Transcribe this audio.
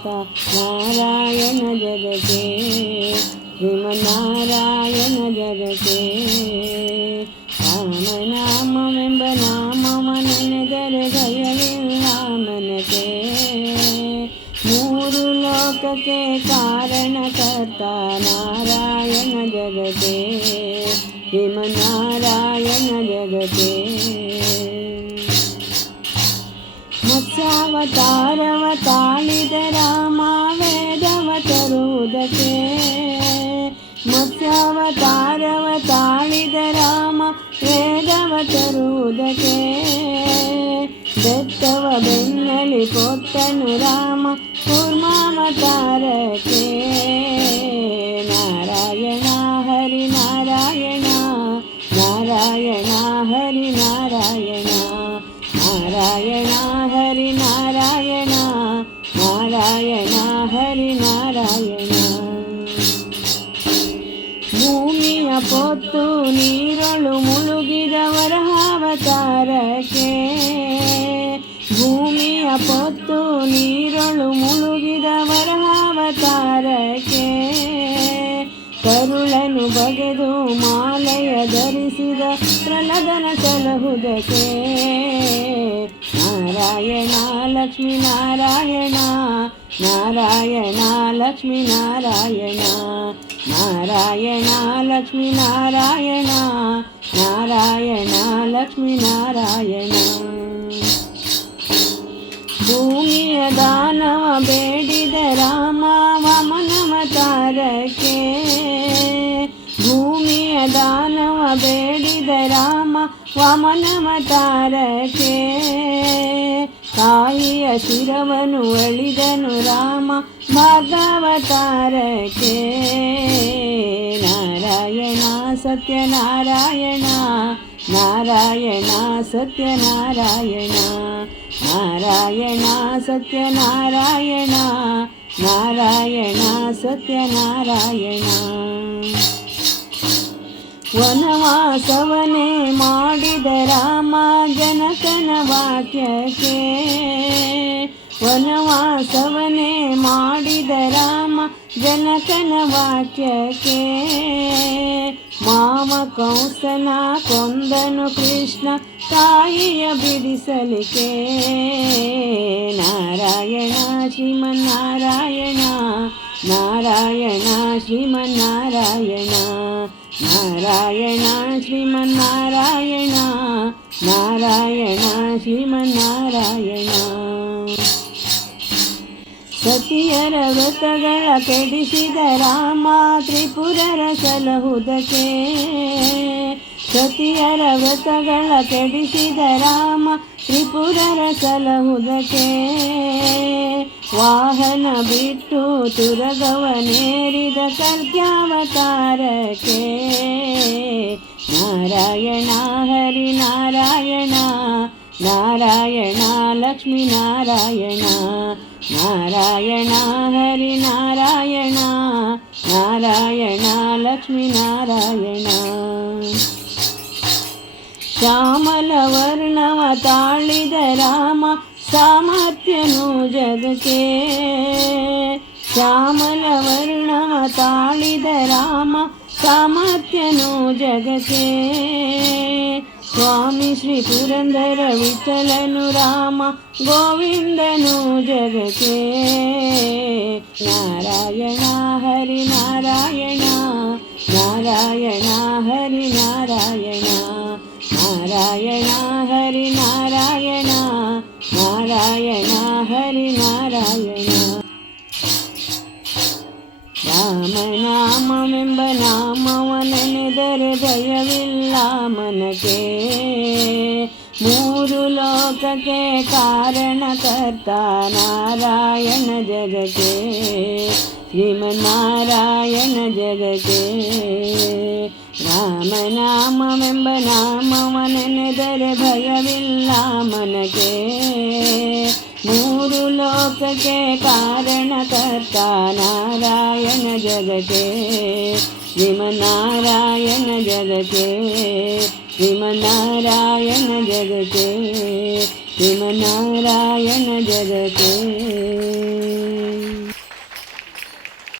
करता नारायण जगते श्रीमन्नारायण जगते ರಾಮನಾಮವೆಂಬ ನಾಮವನೆನೆದರೆ ಭಯವಿಲ್ಲ ಮನಕ್ಕೆ ಮೂರು ಲೋಕಕ್ಕೆ ಕಾರಣಕರ್ತ ನಾರಾಯಣ ಜಗತೆ ಶ್ರೀಮನ್ನಾರಾಯಣ ಜಗತೆ ಮತ್ಸ್ಯಾವತಾರವ ತಾಳಿದ ರಾಮ ವೇದವ ತರುವುದಕ್ಕೆ ಮತ್ಸ್ಯಾವತಾರವ ತಾಳಿದ ರಾಮ ವೇದವ ತರುವುದಕ್ಕೆ ಬೆತ್ತವ ಬೆನ್ನಲಿ ಕೊಟ್ಟನು ರಾಮ ಕೂರ್ಮಾವತಾರಕ್ಕೆ ನಾರಾಯಣ ಹರಿ ನಾರಾಯಣ ನಾರಾಯಣ ಹರಿ ನಾರಾಯಣ ನಾರಾಯಣ ಹರಿ ನಾರಾಯಣ ನಾರಾಯಣ ಹರಿ ನಾರಾಯಣ ಭೂಮಿಯ ಪೊತ್ತು ನೀರೊಳು ಮುಳುಗಿದ ವರಹಾವತಾರಕ್ಕೆ ಭೂಮಿಯ ಪೊತ್ತು ನೀರೊಳು ಮುಳುಗಿದ ವರಹಾವತಾರಕ್ಕೆ ಕರುಳನು ಬಗೆದು ಮಾಲೆಯ ಧರಿಸಿದ ಪ್ರಹ್ಲಾದನ ಸಲಹುದಕ್ಕೆ ನಾರಾಯಣ ಲಕ್ಷ್ಮೀ ನಾರಾಯಣ ನಾರಾಯಣ ಲಕ್ಷ್ಮೀ ನಾರಾಯಣ ನಾರಾಯಣ ಲಕ್ಷ್ಮೀ ನಾರಾಯಣ ನಾರಾಯಣ ಲಕ್ಷ್ಮೀ ನಾರಾಯಣ ಭೂಮಿಯ ದಾನವ ಬೇಡಿದ ರಾಮ ವಾಮನಾವತಾರಕ್ಕೆ ಭೂಮಿಯ ದಾನವ ಬೇಡಿದ ರಾಮ ವಾಮನಾವತಾರಕ್ಕೆ ತಾಯಿಯ ಶಿರವನ್ನು ಎಳಿದನು ರಾಮ ಭಾಗವತಾರಕ್ಕೆ ನಾರಾಯಣ ಸತ್ಯನಾರಾಯಣ ನಾರಾಯಣ ಸತ್ಯನಾರಾಯಣ ನಾರಾಯಣ ಸತ್ಯನಾರಾಯಣ ನಾರಾಯಣ ಸತ್ಯನಾರಾಯಣ ವನವಾಸವನೇ ಮಾಡಿದ ರಾಮ ಜನಕನ ವಾಕ್ಯಕ್ಕೆ ವನವಾಸವನೇ ಮಾಡಿದ ರಾಮ ಜನಕನ ವಾಕ್ಯಕ್ಕೆ ಮಾಮ ಕಂಸನ ಕೊಂದನು ಕೃಷ್ಣ ತಾಯಿಯ ಬಿಡಿಸಲಿಕ್ಕೆ ನಾರಾಯಣ ಶ್ರೀಮನ್ನಾರಾಯಣ ನಾರಾಯಣ ಶ್ರೀಮನ್ನಾರಾಯಣ ನಾರಾಯಣ ಶ್ರೀಮನ್ನಾರಾಯಣ ನಾರಾಯಣ ಶ್ರೀಮನ್ನಾರಾಯಣ ಸತಿಯರ ವ್ರತಗಳ ಕೆಡಿಸಿದ ರಾಮ ತ್ರಿಪುರರ ಸಲಹುದಕ್ಕೆ ಸತಿಯರ ವ್ರತಗಳ ಕೆಡಿಸಿದ ರಾಮ ತ್ರಿಪುರರ ಸಲಹುದಕ್ಕೆ ವಾಹನ ಬಿಟ್ಟು ತುರಗವನೇರಿದ ಕಲ್ಕ್ಯಾವತಾರಕ್ಕೆ ನಾರಾಯಣ ಹರಿ ನಾರಾಯಣ ನಾರಾಯಣ ಲಕ್ಷ್ಮೀ ನಾರಾಯಣ ನಾರಾಯಣ ಹರಿ ನಾರಾಯಣ ನಾರಾಯಣ ಲಕ್ಷ್ಮೀ ನಾರಾಯಣ ಶ್ಯಾಮಲ ವರ್ಣವ ತಾಳಿದ ರಾಮ ಸಾಮರ್ಥ್ಯನು ಜಗಕ್ಕೆ ಶ್ಯಾಮಲ ವರ್ಣವ ತಾಳಿದ ರಾಮ ಸಾಮರ್ಥ್ಯನು ಜಗಕ್ಕೆ ಸ್ವಾಮಿ ಶ್ರೀ ಪುರಂದರ ವಿಠಲನು ರಾಮ ಗೋವಿಂದನು ಜಗಕ್ಕೆ ನಾರಾಯಣ ಹರಿ ನಾರಾಯಣ ನಾರಾಯಣ ಹರಿ ನಾರಾಯಣ ನಾರಾಯಣ ಹರಿ ನಾರಾಯಣ ನಾರಾಯಣ ಹರಿ ನಾರಾಯಣ ರಾಮನಾಮವೆಂಬ ನಾಮವನೆನೆದರೆ ಭಯವಿಲ್ಲ ಮನಕ್ಕೆ ಮೂರು ಲೋಕಕ್ಕೆ ಕಾರಣಕರ್ತ ನಾರಾಯಣ ಜಗಕ್ಕೆ ಶ್ರೀಮನ್ನಾರಾಯಣ ಜಗಕ್ಕೆ ರಾಮನಾಮವೆಂಬ ನಾಮವನೆನೆದರೆ ಭಯವಿಲ್ಲ ಮನಕ್ಕೆ ಮೂರು ಲೋಕಕ್ಕೆ ಕಾರಣಕರ್ತ ನಾರಾಯಣ ಜಗಕ್ಕೆ ಶ್ರೀಮನ್ನಾರಾಯಣ ಜಗಕ್ಕೆ ಶ್ರೀಮನ್ನಾರಾಯಣ ಜಗಕ್ಕೆ ಶ್ರೀಮನ್ನಾರಾಯಣ ಜಗಕ್ಕೆ